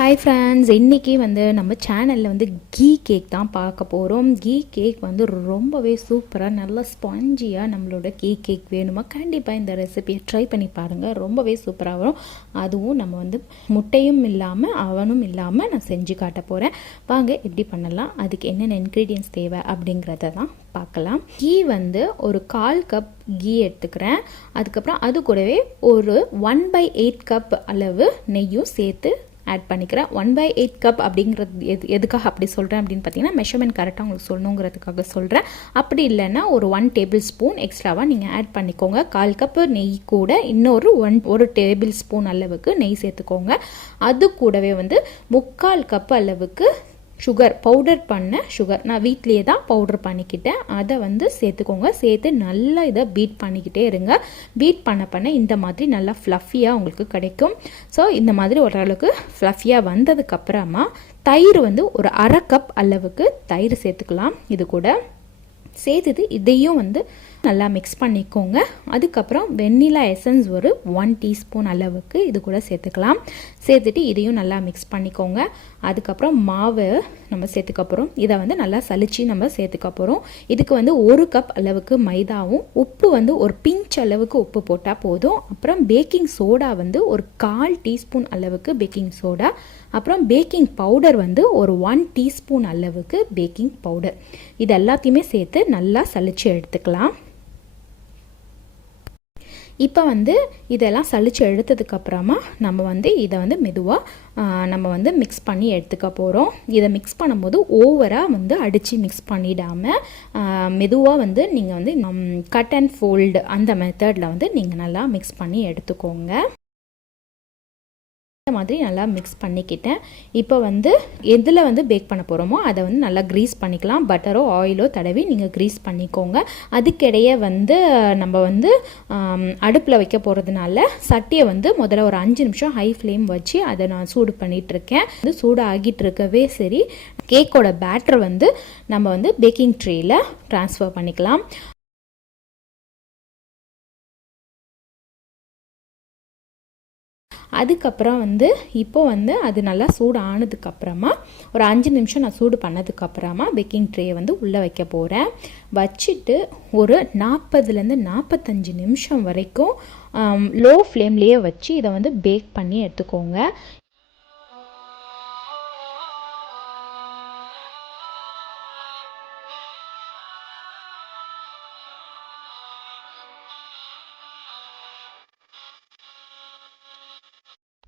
Hi friends, இன்றைக்கி நம்ம சேனலில் கீ கேக் தான் பார்க்க போகிறோம். கீ கேக் ரொம்பவே சூப்பராக நல்லா ஸ்பாஞ்சியாக நம்மளோட கீ கேக் வேணுமா, கண்டிப்பாக இந்த ரெசிபியை ட்ரை பண்ணி பாருங்கள். ரொம்பவே சூப்பராக வரும். அதுவும் நம்ம முட்டையும் இல்லாமல் அவனும் இல்லாமல் நான் செஞ்சு காட்ட போகிறேன். வாங்க எப்படி பண்ணலாம், அதுக்கு என்னென்ன இன்க்ரீடியன்ஸ் தேவை அப்படிங்கிறத தான் பார்க்கலாம். கீ ஒரு 1/4 கப் கீ எடுத்துக்கிறேன். அதுக்கப்புறம் அது கூடவே ஒரு 1/8 கப் அளவு நெய்யும் சேர்த்து ஆட் பண்ணிக்கிறேன். 1/8 கப் அப்படிங்கிறது எதுக்காக அப்படி சொல்கிறேன் அப்படின்னு பார்த்தீங்கன்னா, மெஷர்மெண்ட் கரெக்டாக உங்களுக்கு சொல்லணுங்கிறதுக்காக சொல்கிறேன். அப்படி இல்லைன்னா ஒரு 1 டேபிள் ஸ்பூன் எக்ஸ்ட்ராவாக நீங்கள் ஆட் பண்ணிக்கோங்க. 1/4 கப்பு நெய் கூட இன்னொரு 1 டேபிள் ஸ்பூன் அளவுக்கு நெய் சேர்த்துக்கோங்க. அது கூடவே 3/4 கப் அளவுக்கு சுகர், பவுடர் பண்ண சுகர், நான் வீட்லேயே தான் பவுடர் பண்ணிக்கிட்டேன். அதை சேர்த்துக்கோங்க. சேர்த்து நல்லா இதை பீட் பண்ணிக்கிட்டே இருங்க. பீட் பண்ண இந்த மாதிரி நல்லா ஃப்ளஃபியாக உங்களுக்கு கிடைக்கும். ஸோ இந்த மாதிரி ஓரளவுக்கு ஃப்ளஃபியாக வந்ததுக்கப்புறமா தயிர் ஒரு 1/2 கப் அளவுக்கு தயிர் சேர்த்துக்கலாம். இது கூட சேர்த்துட்டு இதையும் நல்லா மிக்ஸ் பண்ணிக்கோங்க. அதுக்கப்புறம் வெண்ணிலா எசன்ஸ் ஒரு 1 டீஸ்பூன் அளவுக்கு இது கூட சேர்த்துக்கலாம். சேர்த்துட்டு இதையும் நல்லா மிக்ஸ் பண்ணிக்கோங்க. அதுக்கப்புறம் மாவு நம்ம சேர்த்துக்கப்புறம் இதை நல்லா சலிச்சு நம்ம சேர்த்துக்கப்புறம் இதுக்கு 1 கப் அளவுக்கு மைதாவும், உப்பு ஒரு பிஞ்ச் அளவுக்கு உப்பு போட்டால் போதும். அப்புறம் பேக்கிங் சோடா ஒரு 1/4 டீஸ்பூன் அளவுக்கு பேக்கிங் சோடா, அப்புறம் பேக்கிங் பவுடர் ஒரு 1 டீஸ்பூன் அளவுக்கு பேக்கிங் பவுடர், இது எல்லாத்தையுமே சேர்த்து நல்லா சலிச்சு எடுத்துக்கலாம். இப்போ இதெல்லாம் சலிச்சு எடுத்ததுக்கப்புறமா நம்ம இதை மெதுவாக நம்ம மிக்ஸ் பண்ணி எடுத்துக்க போகிறோம். இதை மிக்ஸ் பண்ணும்போது ஓவராக அடித்து மிக்ஸ் பண்ணிடாமல் மெதுவாக நீங்கள் கட் அண்ட் ஃபோல்டு அந்த மெத்தடில் நீங்கள் நல்லா மிக்ஸ் பண்ணி எடுத்துக்கோங்க. இந்த மாதிரி நல்லா மிக்ஸ் பண்ணிக்கிட்டேன். இப்போ எதில் பேக் பண்ண போகிறோமோ அதை நல்லா க்ரீஸ் பண்ணிக்கலாம். பட்டரோ ஆயிலோ தடவி நீங்கள் க்ரீஸ் பண்ணிக்கோங்க. அதுக்கிடையே நம்ம அடுப்பில் வைக்க போகிறதுனால சட்டியை முதல்ல ஒரு 5 நிமிஷம் ஹை ஃப்ளேம் வச்சு அதை நான் சூடு பண்ணிகிட்ருக்கேன். சூடு ஆகிட்டு இருக்கவே சரி, கேக்கோட பேட்டர் நம்ம பேக்கிங் ட்ரேயில் ட்ரான்ஸ்ஃபர் பண்ணிக்கலாம். அதுக்கப்புறம் இப்போ அது நல்லா சூடு ஆனதுக்கப்புறமா ஒரு 5 நிமிஷம் நான் சூடு பண்ணதுக்கப்புறமா பேக்கிங் ட்ரேயை உள்ளே வைக்க போகிறேன். வச்சுட்டு ஒரு 40லேருந்து 45 நிமிஷம் வரைக்கும் லோ ஃப்ளேம்லேயே வச்சு இதை பேக் பண்ணி எடுத்துக்கோங்க.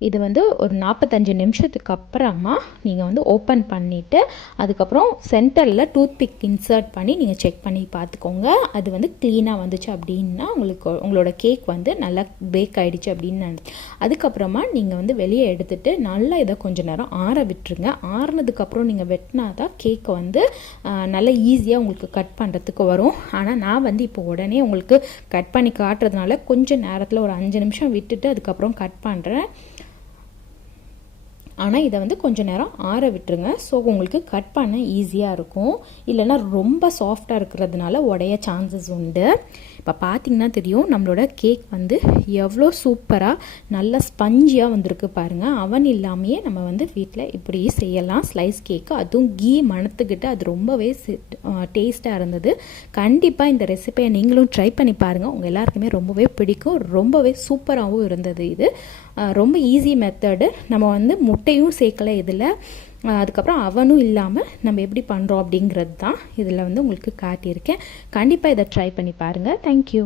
இது ஒரு 45 நிமிஷத்துக்கு அப்புறமா நீங்கள் ஓப்பன் பண்ணிவிட்டு அதுக்கப்புறம் சென்டரில் டூத்பிக் இன்சர்ட் பண்ணி நீங்கள் செக் பண்ணி பார்த்துக்கோங்க. அது க்ளீனாக வந்துச்சு அப்படின்னா உங்களோட கேக் நல்லா பேக் ஆகிடுச்சு அப்படின்னு. அதுக்கப்புறமா நீங்கள் வெளியே எடுத்துகிட்டு நல்லா இதை கொஞ்சம் நேரம் ஆற விட்டுருங்க. ஆறுனதுக்கப்புறம் நீங்கள் வெட்டினா தான் கேக்கை நல்லா ஈஸியாக உங்களுக்கு கட் பண்ணுறதுக்கு வரும். ஆனால் நான் இப்போ உடனே உங்களுக்கு கட் பண்ணி காட்டுறதுனால கொஞ்சம் நேரத்தில் ஒரு 5 நிமிஷம் விட்டுட்டு அதுக்கப்புறம் கட் பண்ணுறேன். ஆனால் இதை கொஞ்சம் நேரம் ஆற விட்டுருங்க. ஸோ உங்களுக்கு கட் பண்ண ஈஸியாக இருக்கும். இல்லைன்னா ரொம்ப சாஃப்டாக இருக்கிறதுனால உடைய சான்சஸ் உண்டு. இப்போ பார்த்திங்கன்னா தெரியும் நம்மளோட கேக் எவ்வளோ சூப்பராக நல்ல ஸ்பஞ்சியாக வந்திருக்கு பாருங்கள். அவன் இல்லாமையே நம்ம வீட்டில் இப்படி செய்யலாம் ஸ்லைஸ் கேக்கு. அதுவும் கீ மணத்துக்கிட்டு அது ரொம்பவே டேஸ்ட்டாக இருந்தது. கண்டிப்பாக இந்த ரெசிபியை நீங்களும் ட்ரை பண்ணி பாருங்கள். உங்கள் எல்லாருக்குமே ரொம்பவே பிடிக்கும். ரொம்பவே சூப்பராகவும் இருந்தது. இது ரொம்ப ஈஸி மெத்தடு. நம்ம முட்டையும் சேர்க்கலை இதில். அதுக்கப்புறம் அவனும் இல்லாமல் நம்ம எப்படி பண்ணுறோம் அப்படிங்கிறது தான் இதில் உங்களுக்கு காட்டியிருக்கேன். கண்டிப்பாக இதை ட்ரை பண்ணி பாருங்கள். தேங்க்யூ.